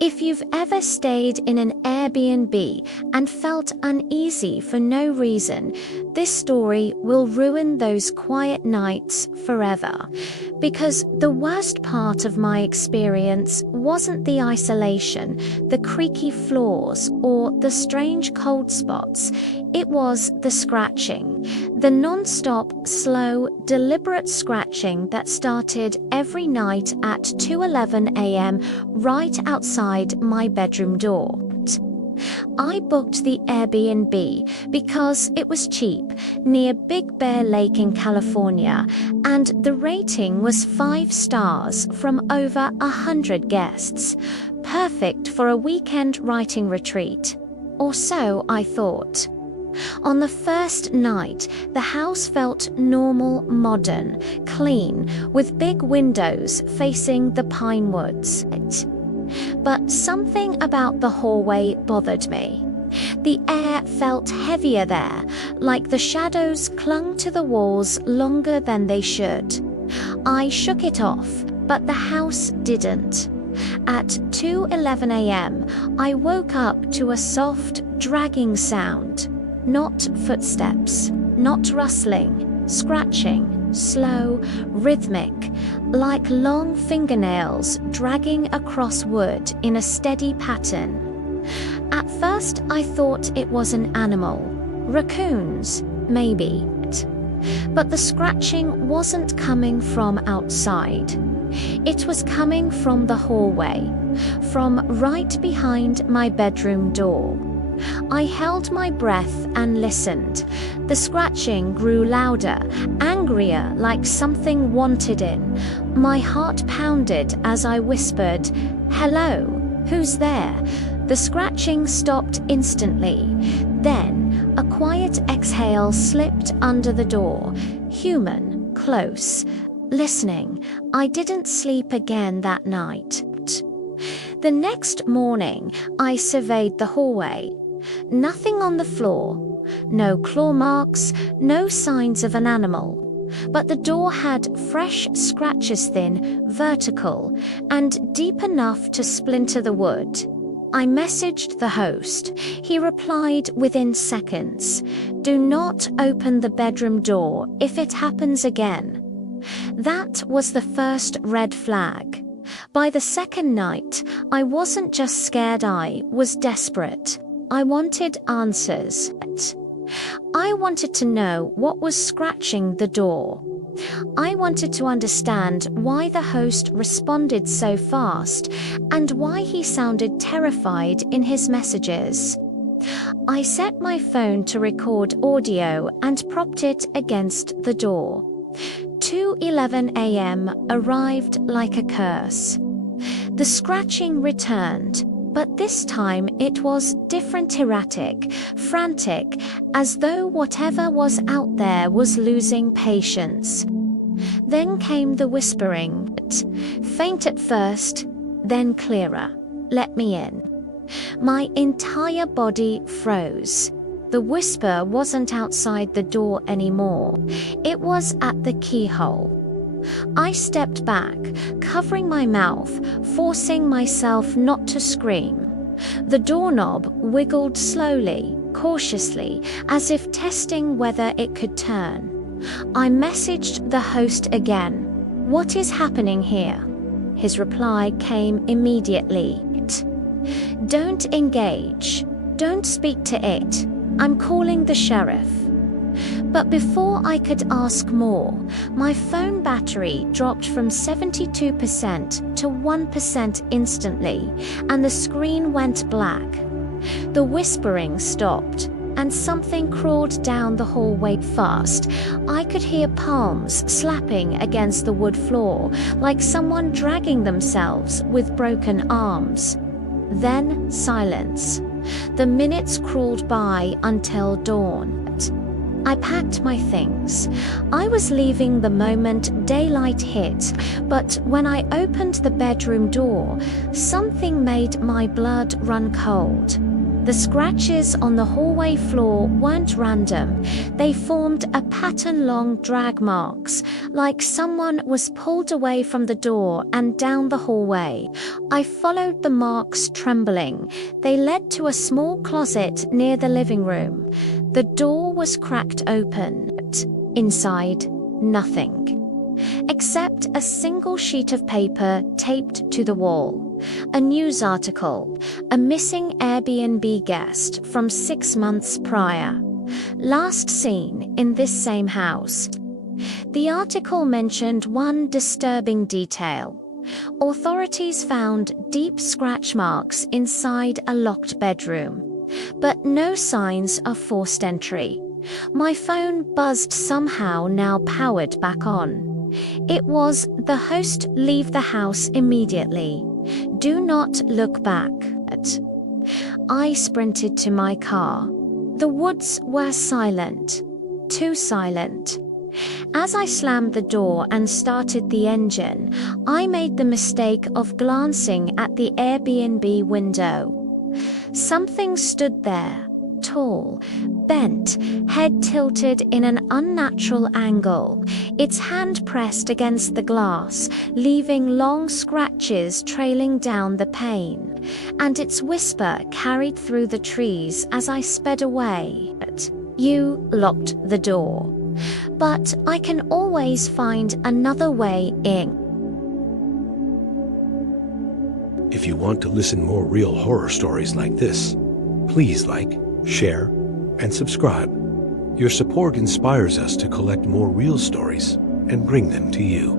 If you've ever stayed in an Airbnb and felt uneasy for no reason, this story will ruin those quiet nights forever. Because the worst part of my experience wasn't the isolation, the creaky floors, or the strange cold spots. It was the scratching. The non-stop, slow, deliberate scratching that started every night at 2:11 a.m. right outside my bedroom door. I booked the Airbnb because it was cheap, near Big Bear Lake in California, and the rating was 5 stars from over 100 guests. Perfect for a weekend writing retreat. Or so I thought. On the first night, the house felt normal, modern, clean, with big windows facing the pine woods. But something about the hallway bothered me. The air felt heavier there, like the shadows clung to the walls longer than they should. I shook it off, but the house didn't. At 2:11 a.m., I woke up to a soft, dragging sound. Not footsteps, not rustling, scratching, slow, rhythmic, like long fingernails dragging across wood in a steady pattern. At first I thought it was an animal, raccoons, maybe. But the scratching wasn't coming from outside. It was coming from the hallway, from right behind my bedroom door. I held my breath and listened. The scratching grew louder, angrier, like something wanted in. My heart pounded as I whispered, "Hello, who's there?" The scratching stopped instantly. Then, a quiet exhale slipped under the door. Human, close, listening. I didn't sleep again that night. The next morning, I surveyed the hallway. Nothing on the floor, no claw marks, no signs of an animal. But the door had fresh scratches, thin, vertical, and deep enough to splinter the wood. I messaged the host. He replied within seconds, "Do not open the bedroom door if it happens again." That was the first red flag. By the second night, I wasn't just scared, I was desperate. I wanted answers. I wanted to know what was scratching the door. I wanted to understand why the host responded so fast and why he sounded terrified in his messages. I set my phone to record audio and propped it against the door. 2:11 a.m. arrived like a curse. The scratching returned. But this time it was different, erratic, frantic, as though whatever was out there was losing patience. Then came the whispering, faint at first, then clearer. "Let me in." My entire body froze. The whisper wasn't outside the door anymore. It was at the keyhole. I stepped back, covering my mouth, forcing myself not to scream. The doorknob wiggled slowly, cautiously, as if testing whether it could turn. I messaged the host again. "What is happening here?" His reply came immediately. "Don't engage. Don't speak to it. I'm calling the sheriff." But before I could ask more, my phone battery dropped from 72% to 1% instantly, and the screen went black. The whispering stopped, and something crawled down the hallway fast. I could hear palms slapping against the wood floor, like someone dragging themselves with broken arms. Then silence. The minutes crawled by until dawn. I packed my things. I was leaving the moment daylight hit, but when I opened the bedroom door, something made my blood run cold. The scratches on the hallway floor weren't random. They formed a pattern-long drag marks, like someone was pulled away from the door and down the hallway. I followed the marks, trembling. They led to a small closet near the living room. The door was cracked open. Inside, nothing. Except a single sheet of paper taped to the wall. A news article, a missing Airbnb guest from 6 months prior. Last seen in this same house. The article mentioned one disturbing detail. Authorities found deep scratch marks inside a locked bedroom, but no signs of forced entry. My phone buzzed somehow, now powered back on. It was the host. Leave the house immediately. Do not look back. I sprinted to my car. The woods were silent. Too silent. As I slammed the door and started the engine, I made the mistake of glancing at the Airbnb window. Something stood there, tall, bent, head tilted in an unnatural angle, its hand pressed against the glass, leaving long scratches trailing down the pane, and its whisper carried through the trees as I sped away. You locked the door, but I can always find another way in. If you want to listen more real horror stories like this, please like, share, and subscribe. Your support inspires us to collect more real stories and bring them to you.